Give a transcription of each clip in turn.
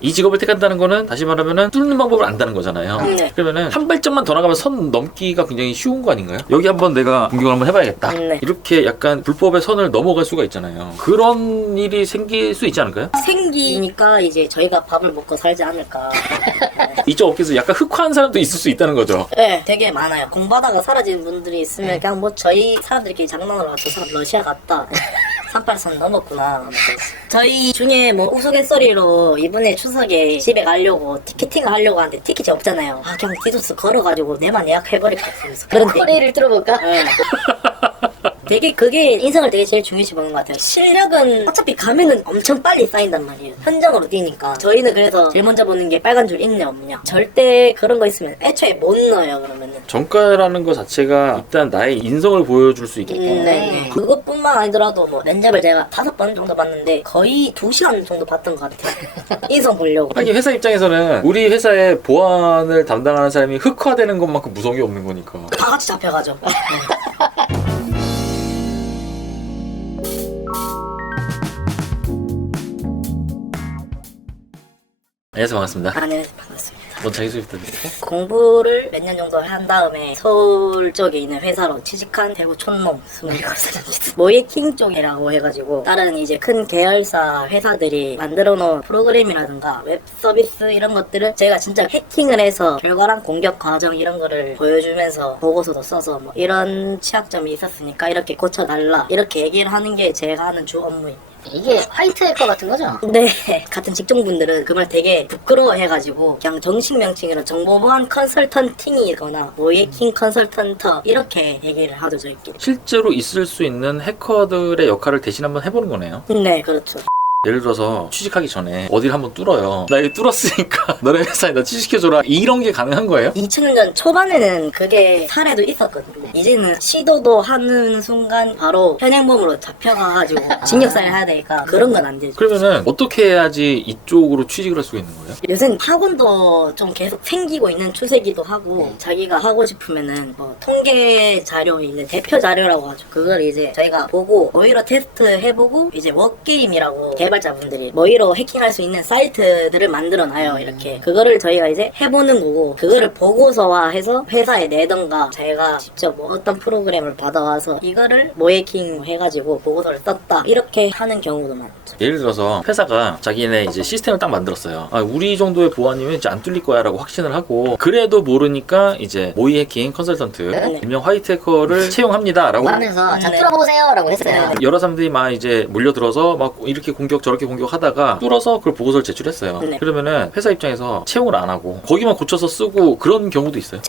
이 직업을 택한다는 거는 다시 말하면은 뚫는 방법을 안다는 거잖아요. 네. 그러면은 한 발짝만 더 나가면 선 넘기가 굉장히 쉬운 거 아닌가요? 여기 한번 내가 공격을 한번 해봐야겠다. 네. 이렇게 약간 불법의 선을 넘어갈 수가 있잖아요. 그런 일이 생길 수 있지 않을까요? 생기니까 이제 저희가 밥을 먹고 살지 않을까. 이쪽 업계에서 약간 흑화한 사람도 있을 수 있다는 거죠. 네, 되게 많아요. 공부하다가 사라지는 분들이 있으면 그냥 뭐 저희 사람들끼리 장난으로 저 사람 러시아 갔다. 38선 넘었구나. 저희 중에 뭐 우스갯소리로 이번에 추석에 집에 가려고 티켓팅을 하려고 하는데 티켓이 없잖아요. 아, 그냥 디도스 걸어가지고 내만 예약해버릴까 싶어서. 그런 코레이를 들어볼까? 네. 되게 그게 인생을 되게 제일 중요시 보는 것 같아요. 실력은 어차피 가면은 엄청 빨리 쌓인단 말이에요. 현장으로 뛰니까. 저희는 그래서 제일 먼저 보는 게 빨간 줄 있네 없냐. 절대 그런 거 있으면 애초에 못 넣어요. 그러면은. 정가라는 거 자체가 일단 나의 인성을 보여줄 수 있겠고. 네. 그것뿐만 아니더라도 뭐 면접을 제가 5번 정도 봤는데 거의 2시간 정도 봤던 것 같아요. 인성 보려고. 아니 회사 입장에서는 우리 회사의 보안을 담당하는 사람이 흑화되는 것만큼 무서운 게 없는 거니까. 다 같이 잡혀가죠. 네. 안녕하세요, 반갑습니다. 네, 반갑습니다. 먼저 자기소개 부탁드릴게요. 공부를 몇 년 정도 한 다음에 서울 쪽에 있는 회사로 취직한 대구 촌놈 27살입니다. 모이킹 쪽이라고 해가지고 다른 이제 큰 계열사 회사들이 만들어 놓은 프로그램이라든가 웹 서비스 이런 것들을 제가 진짜 해킹을 해서 결과랑 공격 과정 이런 거를 보여주면서 보고서도 써서 뭐 이런 취약점이 있었으니까 이렇게 고쳐달라 이렇게 얘기를 하는 게 제가 하는 주 업무입니다. 이게 화이트 해커 같은 거죠? 네, 같은 직종분들은 그 말 되게 부끄러워해가지고 그냥 정식 명칭으로 정보보안 컨설턴팅이거나 모이킹 컨설턴터 이렇게 얘기를 하죠 저희끼리. 실제로 있을 수 있는 해커들의 역할을 대신 한번 해보는 거네요. 네, 그렇죠. 예를 들어서 취직하기 전에 어디를 한번 뚫어요. 나 이거 뚫었으니까 너네 회사에 나 취직해줘라. 이런 게 가능한 거예요? 2000년 초반에는 그게 사례도 있었거든요. 이제는 시도도 하는 순간 바로 현행범으로 잡혀가가지고 징역살이 해야 되니까 그런 건 안 되죠. 그러면은 어떻게 해야지 이쪽으로 취직을 할 수가 있는 거예요? 요새는 학원도 좀 계속 생기고 있는 추세기도 하고 자기가 하고 싶으면은 뭐 통계 자료 있는 대표 자료라고 하죠. 그걸 이제 저희가 보고 모의로 테스트 해보고 이제 워게임이라고 개발자분들이 모의로 해킹할 수 있는 사이트들을 만들어놔요. 이렇게 그거를 저희가 이제 해보는 거고 그거를 보고서화해서 회사에 내던가 제가 직접 뭐 어떤 프로그램을 받아와서 이거를 모해킹 해가지고 보고서를 썼다 이렇게 하는 경우도 많죠. 예를 들어서 회사가 자기네 이제 시스템을 딱 만들었어요. 아, 우리 정도의 보안이면 이제 안 뚫릴 거야 라고 확신을 하고 그래도 모르니까 이제 모의 해킹 컨설턴트 네. 일명 화이트 해커를 채용합니다 라고 하면서 자 네. 뚫어보세요 라고 했어요. 여러 사람들이 막 이제 몰려들어서 막 이렇게 공격 저렇게 공격하다가 뚫어서 그걸 보고서를 제출했어요. 네. 그러면은 회사 입장에서 채용을 안 하고 거기만 고쳐서 쓰고 그런 경우도 있어요.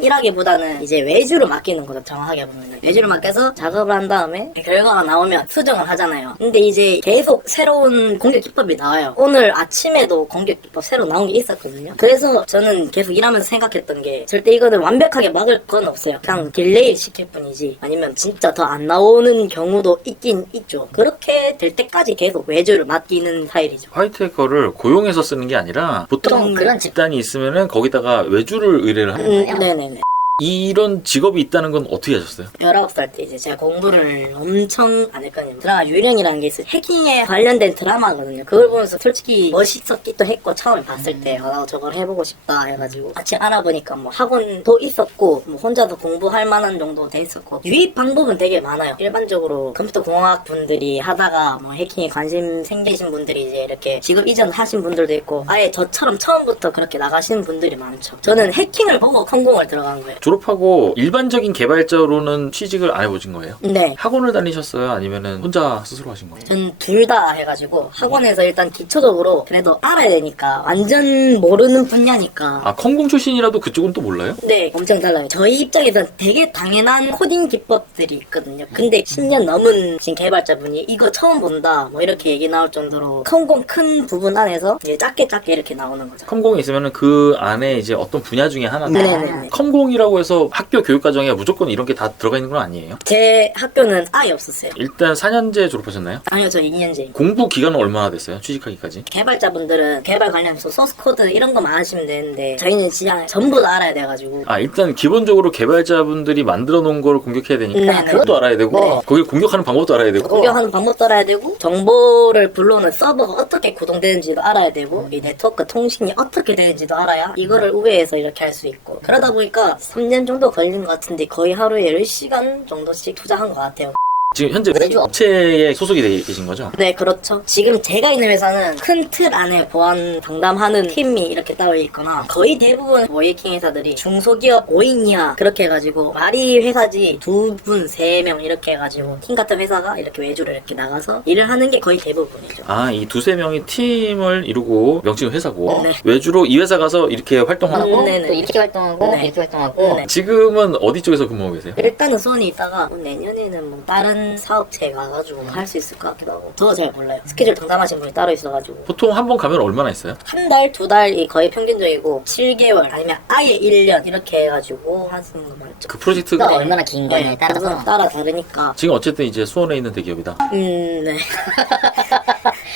채용이라기보다는 이제 외주를 맡기는 거죠. 정확하게 보면 외주를 맡겨서 작업을 한 다음에 결과가 나오면 수정을 하잖아요. 근데 이제 계속 새로운 공격 기법이 나와요. 오늘 아침에도 공격 기법 새로 나온 게 있었거든요. 그래서 저는 계속 일하면서 생각했던 게 절대 이거는 완벽하게 막을 건 없어요. 그냥 딜레이 시킬 뿐이지 아니면 진짜 더 안 나오는 경우도 있긴 있죠. 그렇게 될 때까지 계속 외주를 맡기는 스타일이죠. 화이트 해커를 고용해서 쓰는 게 아니라 보통 좀 그런 집단이 있으면은 거기다가 외주를 의뢰를 하는 거예요. 네네네. 이런 직업이 있다는 건 어떻게 하셨어요? 19살 때 이제 제가 공부를 엄청 안 했거든요. 드라마 유령이라는 게 있어요. 해킹에 관련된 드라마거든요. 그걸 보면서 솔직히 멋있었기도 했고 처음에 봤을 때 나도 저걸 해보고 싶다 해가지고 같이 알아보니까 뭐 학원도 있었고 뭐 혼자서 공부할 만한 정도 돼 있었고 유입 방법은 되게 많아요. 일반적으로 컴퓨터 공학 분들이 하다가 뭐 해킹에 관심 생기신 분들이 이제 이렇게 직업 이전하신 분들도 있고 아예 저처럼 처음부터 그렇게 나가시는 분들이 많죠. 저는 해킹을 보고 컴공을 들어간 거예요. 졸업하고 일반적인 개발자로는 취직을 안 해보신 거예요? 네. 학원을 다니셨어요? 아니면은 혼자 스스로 하신 거예요? 전 둘 다 해가지고 학원에서 일단 기초적으로 그래도 알아야 되니까 완전 모르는 분야니까 아, 컴공 출신이라도 그쪽은 또 몰라요? 네 엄청 달라요. 저희 입장에선 되게 당연한 코딩 기법들이 있거든요. 근데 10년 넘은 지금 개발자분이 이거 처음 본다 뭐 이렇게 얘기 나올 정도로 컴공 큰 부분 안에서 이제 작게 이렇게 나오는 거죠. 컴공이 있으면은 그 안에 이제 어떤 분야 중에 하나인데 네네네. 컴공이라고 해서 학교 교육 과정에 무조건 이런 게 다 들어가 있는 건 아니에요? 제 학교는 아예 없었어요. 일단 4년제 졸업하셨나요? 아니요, 저 2년제. 공부 기간은 얼마나 됐어요? 취직하기까지? 개발자분들은 개발 관련해서 소스 코드 이런 것만 아시면 되는데 저희는 진짜 전부 다 알아야 돼가지고. 아, 일단 기본적으로 개발자분들이 만들어 놓은 걸 공격해야 되니까 네, 그것도 알아야 되고 네. 거기 공격하는 방법도 알아야 되고 공격하는 방법도 알아야 되고 정보를 불러오는 서버가 어떻게 구동되는지도 알아야 되고 이 네트워크 통신이 어떻게 되는지도 알아야 이거를 우회해서 이렇게 할 수 있고 그러다 보니까 3년 정도 걸린 것 같은데 거의 하루에 10시간 정도씩 투자한 것 같아요. 지금 현재 외주 업체에 소속이 돼 계신 거죠? 네, 그렇죠. 지금 제가 있는 회사는 큰 틀 안에 보안 상담하는 팀이 이렇게 따로 있거나 거의 대부분 워킹 회사들이 중소기업 5인 이하 그렇게 해가지고 말이 회사지 2분, 3명 이렇게 해가지고 팀 같은 회사가 이렇게 외주를 이렇게 나가서 일을 하는 게 거의 대부분이죠. 아, 이 두세 명이 팀을 이루고 명칭은 회사고 네. 외주로 이 회사 가서 이렇게 활동하고 네네. 또 이렇게 활동하고 네. 이렇게 활동하고 네. 지금은 어디 쪽에서 근무하고 계세요? 일단은 수원에 있다가 내년에는 뭐 다른 사업체에 가가지고 할 수 있을 것 같기도 하고 더 잘 몰라요. 스케줄 담당하신 분이 따로 있어가지고 보통 한 번 가면 얼마나 있어요? 한 달, 2달이 거의 평균적이고 7개월 아니면 아예 1년 이렇게 해가지고 하시는 거 많죠. 그 프로젝트가 또 얼마나 긴 거냐에 따라서 따라 다르니까. 지금 어쨌든 이제 수원에 있는 대기업이다. 네.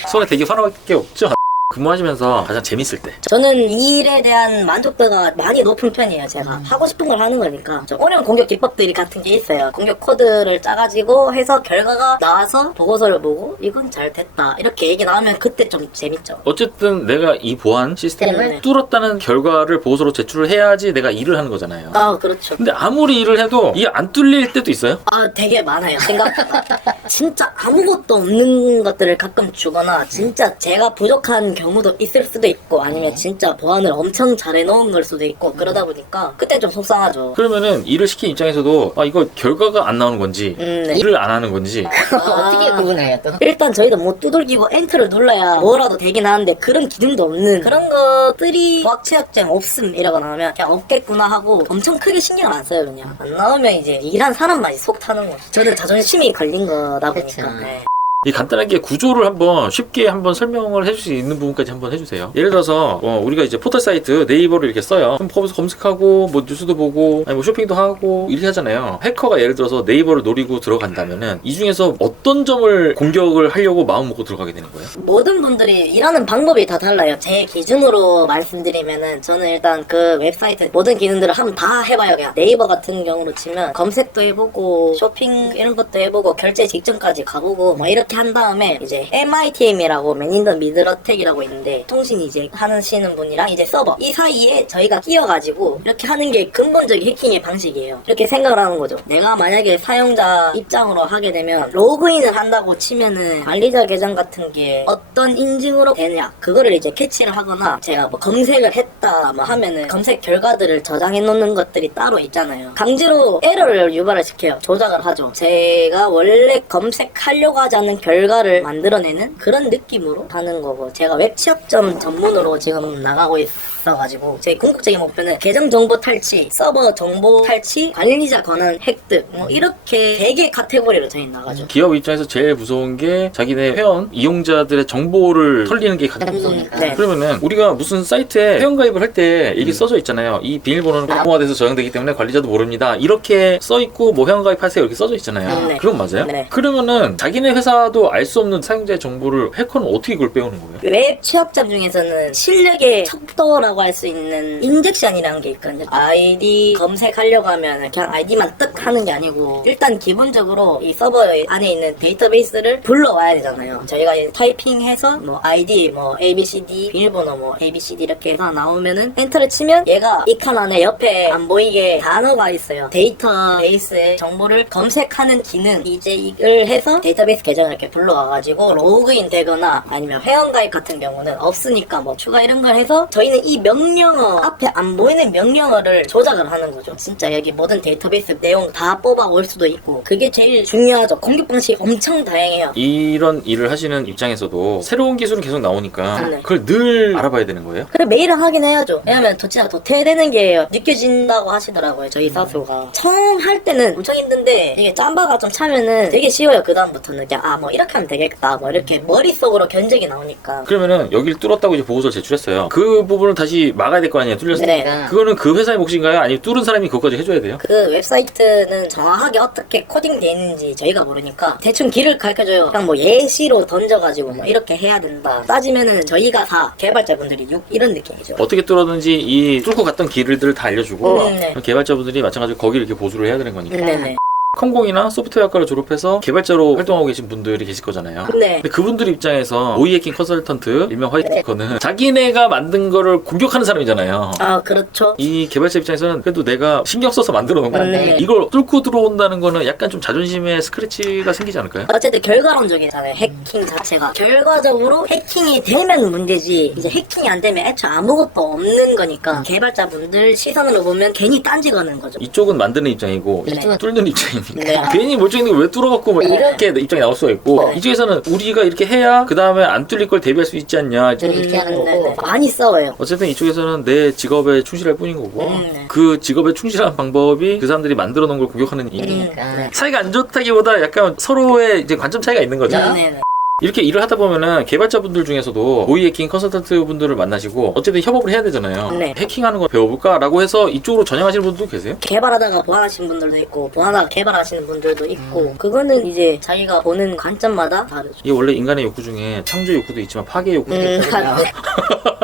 수원에 대기업 하나밖에 없죠? 근무하시면서 가장 재밌을 때. 저는 이 일에 대한 만족도가 많이 높은 편이에요. 제가 하고 싶은 걸 하는 거니까. 좀 어려운 공격 기법들이 같은 게 있어요. 공격 코드를 짜가지고 해서 결과가 나와서 보고서를 보고 이건 잘 됐다 이렇게 얘기 나오면 그때 좀 재밌죠. 어쨌든 내가 이 보안 시스템을 네. 뚫었다는 결과를 보고서로 제출을 해야지 내가 일을 하는 거잖아요. 아, 그렇죠. 근데 아무리 일을 해도 이게 안 뚫릴 때도 있어요? 아, 되게 많아요. 생각보다. 진짜 아무것도 없는 것들을 가끔 주거나 진짜 제가 부족한 경우도 있을 수도 있고 아니면 진짜 보안을 엄청 잘 해놓은 걸 수도 있고 그러다 보니까 그때 좀 속상하죠. 그러면은 일을 시킨 입장에서도 아 이거 결과가 안 나오는 건지 네. 일을 안 하는 건지 어떻게 구분을 해요 또? 일단 저희도 뭐 두들기고 엔터를 눌러야 뭐라도 되긴 하는데 그런 기준도 없는 그런 것들이 과학체약증 없음 이러거나 하면 그냥 없겠구나 하고 엄청 크게 신경 안 써요. 그냥 안 나오면 이제 일한 사람만이 속 타는 거죠. 저는 자존심이 걸린 거다 보니까. 그쵸. 네. 이 간단하게 구조를 한번 쉽게 한번 설명을 해줄 수 있는 부분까지 한번 해주세요. 예를 들어서 우리가 이제 포털 사이트 네이버를 이렇게 써요. 그럼 거기서 검색하고 뭐 뉴스도 보고 아니 뭐 쇼핑도 하고 이렇게 하잖아요. 해커가 예를 들어서 네이버를 노리고 들어간다면은 이 중에서 어떤 점을 공격을 하려고 마음 먹고 들어가게 되는 거예요? 모든 분들이 일하는 방법이 다 달라요. 제 기준으로 말씀드리면은 저는 일단 그 웹사이트 모든 기능들을 한번 다 해봐요. 그냥 네이버 같은 경우로 치면 검색도 해보고 쇼핑 이런 것도 해보고 결제 직전까지 가보고 뭐 이렇게 한 다음에 이제 MITM이라고 Man in the Middle Attack이라고 있는데 통신 이제 하시는 분이랑 이제 서버 이 사이에 저희가 끼어가지고 이렇게 하는 게 근본적인 해킹의 방식이에요. 이렇게 생각을 하는 거죠. 내가 만약에 사용자 입장으로 하게 되면 로그인을 한다고 치면은 관리자 계정 같은 게 어떤 인증으로 되냐 그거를 이제 캐치를 하거나 제가 뭐 검색을 했다 뭐 하면은 검색 결과들을 저장해 놓는 것들이 따로 있잖아요. 강제로 에러를 유발을 시켜요. 조작을 하죠. 제가 원래 검색하려고 하지 않는 결과를 만들어내는 그런 느낌으로 하는 거고 제가 웹 취약점 전문으로 지금 나가고 있어가지고 제 궁극적인 목표는 계정 정보 탈취, 서버 정보 탈취, 관리자 권한 획득 뭐 이렇게 되게 카테고리로 저희 나가죠. 기업 입장에서 제일 무서운 게 자기네 회원 이용자들의 정보를 털리는 게 가장 무서우니까. 네. 그러면은 우리가 무슨 사이트에 회원가입을 할 때 이게 써져 있잖아요. 이 비밀번호는 암호화돼서 저장되기 때문에 관리자도 모릅니다. 이렇게 써 있고 뭐 회원가입하세요 이렇게 써져 있잖아요. 네. 그건 맞아요? 네. 그러면은 자기네 회사도 알 수 없는 사용자의 정보를 해커는 어떻게 그걸 빼오는 거예요? 웹 취약점 중에서는 실력의 척도라고 할 수 있는 인젝션이라는 게 있거든요. 아이디 검색하려고 하면 그냥 아이디만 뜩 하는 게 아니고 일단 기본적으로 이 서버 안에 있는 데이터베이스를 불러와야 되잖아요. 저희가 이제 타이핑해서 뭐 아이디 뭐 ABCD 비밀번호 뭐 ABCD 이렇게 해서 나오면은 엔터를 치면 얘가 이 칸 안에 옆에 안 보이게 단어가 있어요. 데이터베이스의 정보를 검색하는 기능 이제 이걸 해서 데이터베이스 계정을 이렇게 불러와가지고 로그인 되거나 아니면 회원가입 같은 경우는 없으니까 뭐 추가 이런 걸 해서 저희는 이 명령어 앞에 안 보이는 명령어를 조작을 하는 거죠. 진짜 여기 모든 데이터베이스 내용 다 뽑아올 수도 있고 그게 제일 중요하죠. 공격 방식이 엄청 다양해요. 이런 일을 하시는 입장에서도 새로운 기술이 계속 나오니까 네. 그걸 늘 알아봐야 되는 거예요? 그래 매일은 하긴 해야죠. 왜냐면 진짜 도태되는 게 느껴진다고 하시더라고요. 저희 사수가 처음 할 때는 엄청 힘든데 이게 짬바가 좀 차면은 되게 쉬워요. 그 다음부터는 그냥 뭐 이렇게 하면 되겠다 뭐 이렇게 머릿속으로 견적이 나오니까. 그러면은 여기를 뚫었다고 이제 보고서를 제출했어요. 그 부분을 다시 막아야 될 거 아니에요. 뚫렸을 때. 네. 그거는 그 회사의 몫인가요? 아니면 뚫은 사람이 그것까지 해줘야 돼요? 그 웹사이트는 정확하게 어떻게 코딩되어 있는지 저희가 모르니까 대충 길을 가르쳐줘요. 그냥 뭐 예시로 던져가지고 뭐 이렇게 해야 된다. 따지면은 저희가 4, 개발자분들이 6 이런 느낌이죠. 어떻게 뚫었는지 이 뚫고 갔던 길들을 다 알려주고 네. 개발자분들이 마찬가지로 거기를 이렇게 보수를 해야 되는 거니까. 네네. 컴공이나 소프트웨어학과를 졸업해서 개발자로 활동하고 계신 분들이 계실 거잖아요. 네. 근데 그분들 입장에서 오이 해킹 컨설턴트, 일명 화이트해커는 자기네가 만든 거를 공격하는 사람이잖아요. 아 그렇죠. 이 개발자 입장에서는 그래도 내가 신경 써서 만들어 놓은 건데 네. 이걸 뚫고 들어온다는 거는 약간 좀 자존심에 스크래치가 생기지 않을까요? 어쨌든 결과론적이잖아요. 해킹 자체가 결과적으로 해킹이 되면 문제지 이제 해킹이 안 되면 애초에 아무것도 없는 거니까 개발자분들 시선으로 보면 괜히 딴지 거는 거죠. 이쪽은 만드는 입장이고 네. 이쪽은 뚫는 입장이니까 네. 괜히 멀쩡한 거 왜 뚫어갖고 뭐 이렇게 입장이 나올 수가 있고 이쪽에서는 우리가 이렇게 해야 그 다음에 안 뚫릴 걸 대비할 수 있지 않냐. 이렇게 하는 거고. 네네. 많이 싸워요. 어쨌든 이쪽에서는 내 직업에 충실할 뿐인 거고 네. 그 직업에 충실한 방법이 그 사람들이 만들어 놓은 걸 공격하는 일이니까 그러니까. 사이가 안 좋다기보다 약간 서로의 이제 관점 차이가 있는 거죠. 네네. 이렇게 일을 하다 보면은 개발자분들 중에서도 오이 해킹 컨설턴트 분들을 만나시고 어쨌든 협업을 해야 되잖아요. 네. 해킹하는 거 배워볼까라고 해서 이쪽으로 전향하시는 분들도 계세요? 개발하다가 보완하시는 분들도 있고 보완하다가 개발하시는 분들도 있고 그거는 이제 자기가 보는 관점마다 다르죠. 이게 원래 인간의 욕구 중에 창조 욕구도 있지만 파괴 욕구도 있거든요. 네.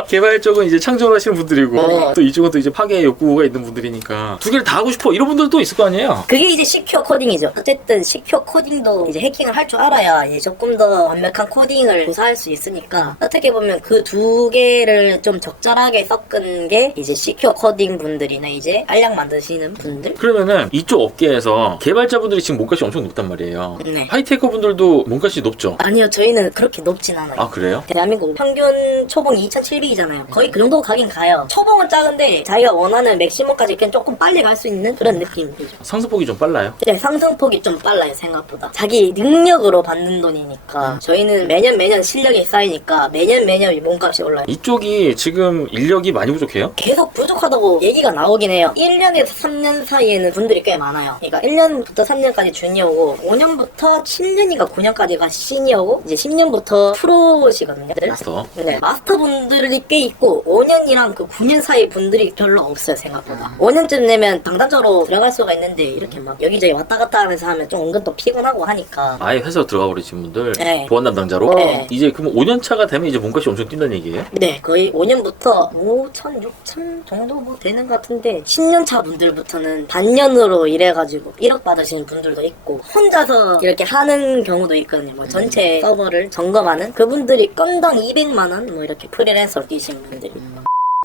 개발 쪽은 이제 창조를 하시는 분들이고 네. 또 이쪽은 또 이제 파괴 욕구가 있는 분들이니까 두 개를 다 하고 싶어 이런 분들도 있을 거 아니에요. 그게 이제 시큐어 코딩이죠. 어쨌든 시큐어 코딩도 이제 해킹을 할 줄 알아야 이제 조금 더 완벽한 코딩을 구사할 수 있으니까 어떻게 보면 그 두 개를 좀 적절하게 섞은 게 이제 시큐어 코딩 분들이나 이제 알약 만드시는 분들. 그러면은 이쪽 업계에서 개발자분들이 지금 몸값이 엄청 높단 말이에요. 네. 하이테커 분들도 몸값이 높죠? 아니요, 저희는 그렇게 높진 않아요. 아 그래요? 대한민국 평균 초봉이 2,700이잖아요. 거의 그 정도 가긴 가요. 초봉은 작은데 자기가 원하는 맥시멈까지 그냥 조금 빨리 갈 수 있는 그런 느낌이죠. 상승폭이 좀 빨라요? 네, 상승폭이 좀 빨라요, 생각보다. 자기 능력으로 받는 돈이니까. 저희는 매년 실력이 쌓이니까 매년 몸값이 올라요. 이쪽이 지금 인력이 많이 부족해요? 계속 부족하다고 얘기가 나오긴 해요. 1년에서 3년 사이에는 분들이 꽤 많아요. 그러니까 1년부터 3년까지 주니어고 5년부터 7년인가 9년까지가 시니어고 이제 10년부터 프로시거든요. 마스터. 네, 마스터분들이 꽤 있고 5년이랑 그 9년 사이 분들이 별로 없어요, 생각보다. 5년쯤 되면 당단적으로 들어갈 수가 있는데 이렇게 막 여기저기 왔다 갔다 하면서 하면 좀 은근 또 피곤하고 하니까. 아예 회사로 들어가 버리신 분들 네. 보안 담당자로 네. 이제 그럼 5년 차가 되면 이제 몸값이 엄청 뛴다는 얘기예요? 네, 거의 5년부터 5천, 6천 정도 뭐 되는 것 같은데 10년 차 분들부터는 반년으로 일해가지고 1억 받으시는 분들도 있고 혼자서 이렇게 하는 경우도 있거든요. 뭐 전체 서버를 점검하는 그분들이 건당 200만 원 뭐 이렇게 프리랜서로 뛰시는 분들이.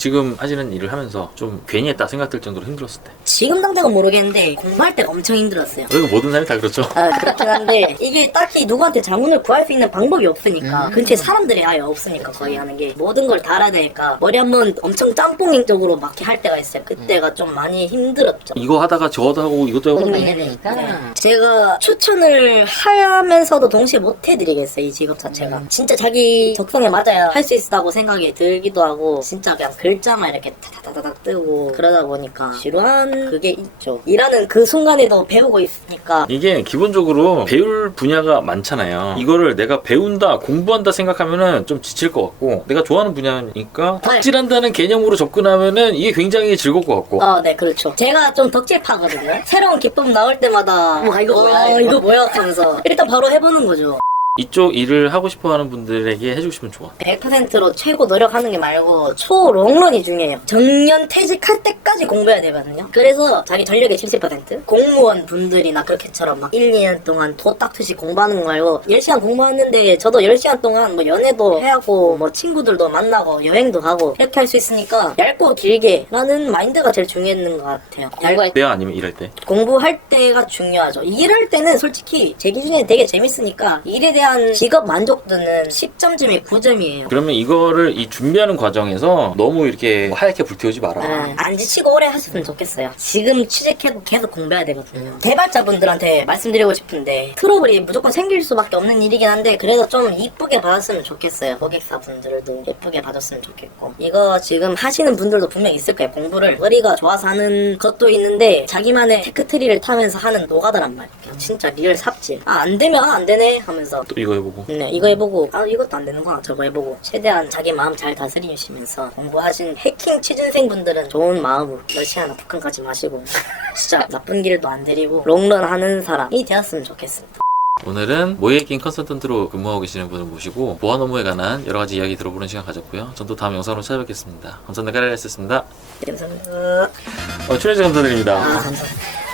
지금 하시는 일을 하면서 좀 괜히 했다 생각될 정도로 힘들었을 때. 지금 당장은 모르겠는데 공부할 때가 엄청 힘들었어요. 이거 모든 사람이 다 그렇죠. 아, 그렇긴 한데 이게 딱히 누구한테 자문을 구할 수 있는 방법이 없으니까 근처에 사람들이 아예 없으니까 거의 하는 게 모든 걸 다 알아야 되니까 머리 한번 엄청 짬뽕적으로 막 할 때가 있어요. 그때가 좀 많이 힘들었죠. 이거 하다가 저거 하고 이것도 하고 그것만 해야 되니까. 제가 추천을 하면서도 동시에 못 해드리겠어요, 이 직업 자체가. 진짜 자기 적성에 맞아야 할 수 있다고 생각이 들기도 하고 진짜 그냥 글자만 이렇게 타다다닥 뜨고 그러다 보니까 지루한 그게 있죠. 일하는 그 순간에도 배우고 있으니까. 이게 기본적으로 배울 분야가 많잖아요. 이거를 내가 배운다, 공부한다 생각하면은 좀 지칠 것 같고 내가 좋아하는 분야니까 덕질한다는 개념으로 접근하면은 이게 굉장히 즐거울 것 같고 네, 그렇죠. 제가 좀 덕질파거든요. 새로운 기법 나올 때마다 이거 뭐야 하면서 일단 바로 해보는 거죠. 이쪽 일을 하고 싶어 하는 분들에게 해주고 싶으면 좋아. 100%로 최고 노력하는 게 말고 초롱런이 중요해요. 정년 퇴직할 때까지 공부해야 되거든요. 그래서 자기 전력의 70% 공무원 분들이나 그렇게처럼 막 1, 2년 동안 도딱투시 공부하는 거 말고 10시간 공부하는데 저도 10시간 동안 뭐 연애도 해하고 뭐 친구들도 만나고 여행도 가고 이렇게 할 수 있으니까 얇고 길게 라는 마인드가 제일 중요했는 것 같아요. 공부할 때야 아니면 일할 때? 공부할 때가 중요하죠. 일할 때는 솔직히 제 기준에 되게 재밌으니까 일에 대한 직업 만족도는 10점쯤에 9점이에요. 그러면 이거를 이 준비하는 과정에서 너무 이렇게 하얗게 불태우지 마라. 안 지치고 오래 하셨으면 좋겠어요. 지금 취직해도 계속 공부해야 되거든요. 개발자분들한테 말씀드리고 싶은데 트러블이 무조건 생길 수밖에 없는 일이긴 한데 그래도 좀 이쁘게 받았으면 좋겠어요. 고객사분들도 예쁘게 봐줬으면 좋겠고 이거 지금 하시는 분들도 분명 있을 거예요. 공부를 머리가 좋아서 하는 것도 있는데 자기만의 테크트리를 타면서 하는 노가다란 말이에요. 진짜 리얼 삽질. 안 되면 안 되네 하면서 이거 해보고. 네, 이거 해보고 이것도 안 되는구나 저거 해보고 최대한 자기 마음 잘 다스리시면서 공부하신 해킹 취준생분들은 좋은 마음으로 러시아나 북한까지 마시고 진짜 나쁜 길도 안 들이고 롱런 하는 사람이 되었으면 좋겠습니다. 오늘은 모이에킹 컨설턴트로 근무하고 계시는 분을 모시고 보안 업무에 관한 여러 가지 이야기 들어보는 시간 가졌고요. 전 또 다음 영상으로 찾아뵙겠습니다. 감사합니다. 까레레스였습니다. 네, 감사합니다. 출연자 감사드립니다. 감사합니다.